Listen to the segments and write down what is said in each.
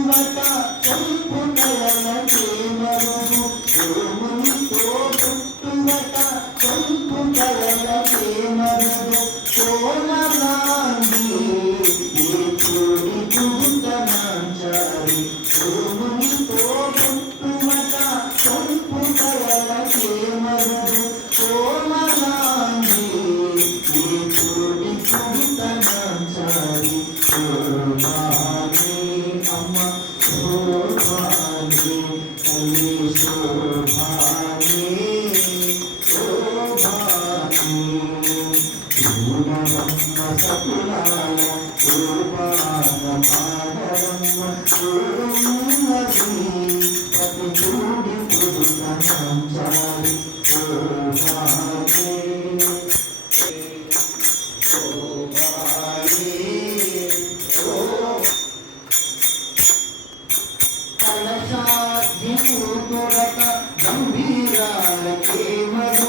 தெய்வத்தா பொன் புண்ணியம் సకులాల కుర్బాన పాదవమ్మ కురుమది పతి చూడి పురుషాంచారి కుర్బాని కలశాద్య కూతురత గంభీరాల కేమరు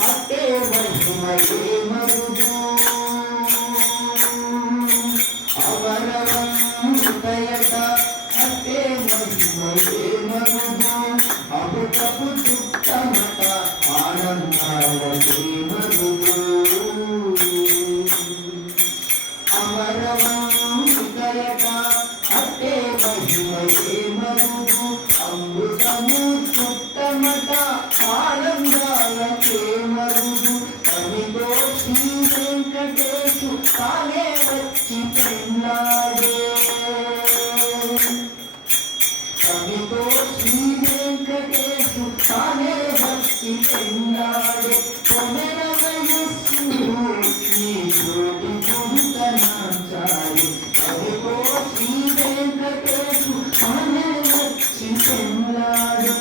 अते महिमये मरुदा దయట అతే మహిమయే మరుదు అపుటపు చుట్టమట ఆనందాలే మరుదు అమరమం దయట అతే మహిమయే మరుదు అమృతము చుట్టమట ఆనంద తానే భక్తి చెందాడు చింతనాచారి అదిగో శ్రీ వెంకటేశు తానే భక్తి చెందాడు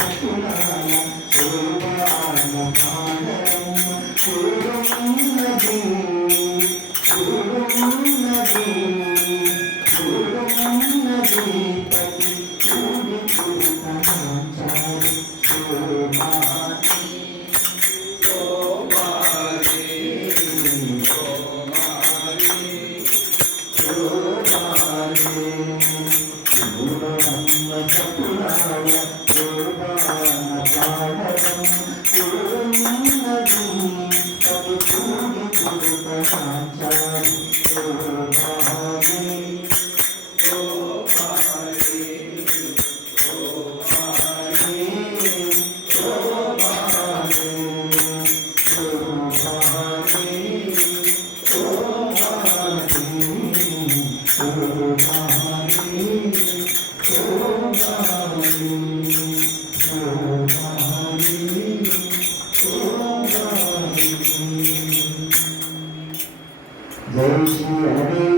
Obrigado. Those who are